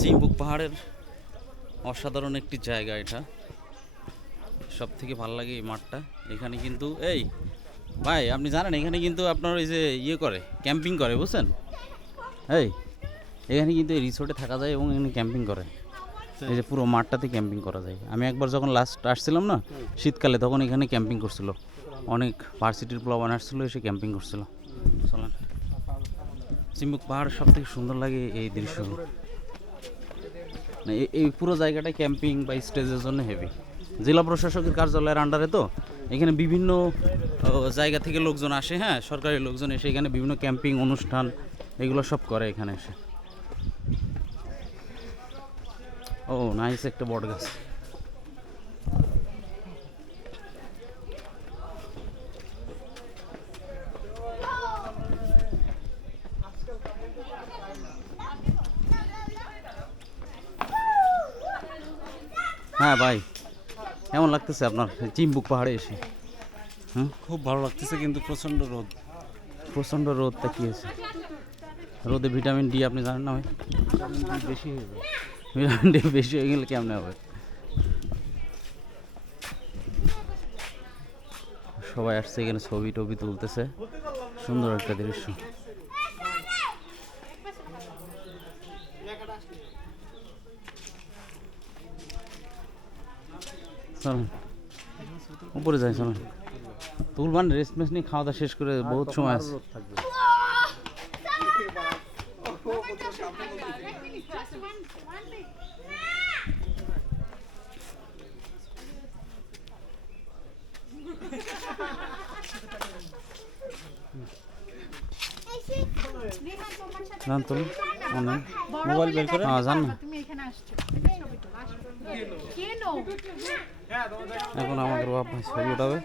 চিম্বুক পাহাড়ের অসাধারণ একটি জায়গা এটা। সব থেকে ভালো লাগে এই মাঠটা। এখানে কিন্তু, এই, ভাই, আপনি জানেন, এখানে কিন্তু আপনার ওই যে ইয়ে করে, ক্যাম্পিং করে, বুঝছেন? এই, এখানে কিন্তু এই রিসোর্টে থাকা যায় এবং এখানে ক্যাম্পিং করে। এই যে পুরো মাঠটাতে ক্যাম্পিং করা যায়। আমি একবার যখন লাস্ট আসছিলাম না, শীতকালে তখন এখানে ক্যাম্পিং করছিল। অনেক ভার্সিটির প্লাবান আসছিল, এসে ক্যাম্পিং করছিল। চলেন। চিম্বুক পাহাড় সব থেকে সুন্দর লাগে এই দৃশ্যগুলো না, এই- এই পুরো জায়গাটা ক্যাম্পিং বা স্টেজের জন্য হেভি জেলা প্রশাসকের কার্যালয়ের আন্ডারে তো এখানে বিভিন্ন জায়গা থেকে লোকজন আসে হ্যাঁ সরকারি লোকজন এসে এখানে বিভিন্ন ক্যাম্পিং অনুষ্ঠান এগুলো সব করে এখানে এসে। ও নাইস একটা বট গাছ। হ্যাঁ ভাই কেমন লাগতেছে আপনার? চিম্বুক পাহাড়ে এসে। হুম? খুব ভালো লাগতেছে কিন্তু প্রচণ্ড রোদ। প্রচণ্ড রোদটা কী হয়েছে রোদে ভিটামিন ডি আপনি জানেন না ভাই? বেশি হয়ে যায় ভিটামিন ডি বেশি হয়ে গেলে কেমন হবে? সবাই আসছে এখানে ছবি টবি তুলতেছে। সুন্দর একটা দৃশ্য। চলুন উপরে যাই চলুন তুলবান রেস্ট মেস নিয়ে খাওয়া দাওয়া শেষ করে বহুত সময় আছে। জান অনলাইন মোবাইল বের করে? হ্যাঁ জান। না তুমি এখানে আমাদের বাপ ভাই ছবি উঠাবে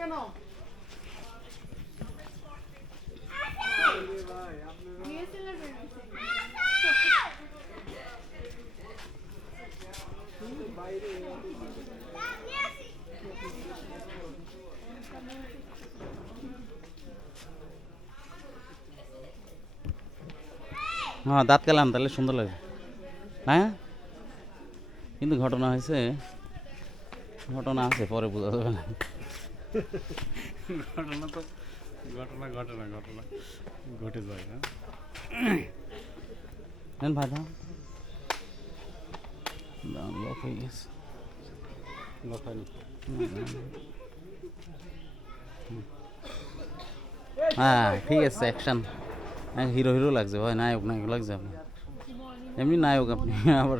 হ্যাঁ দাঁত কালাম তাহলে সুন্দর লাগে হ্যাঁ? কিন্তু ঘটনা হয়েছে ঘটনা আছে পরে বোঝা যাবে না। ঘটনা তো ঘটনা ঘটনা ঘটনা ঘটে যায় না। ভাই দাম লক হয়ে গেছে। হ্যাঁ ঠিক আছে অ্যাকশন হিরো হিরো লাগছে ভাই নায়ক নায়ক লাগছে আপনি এমনি নায়ক আপনি আবার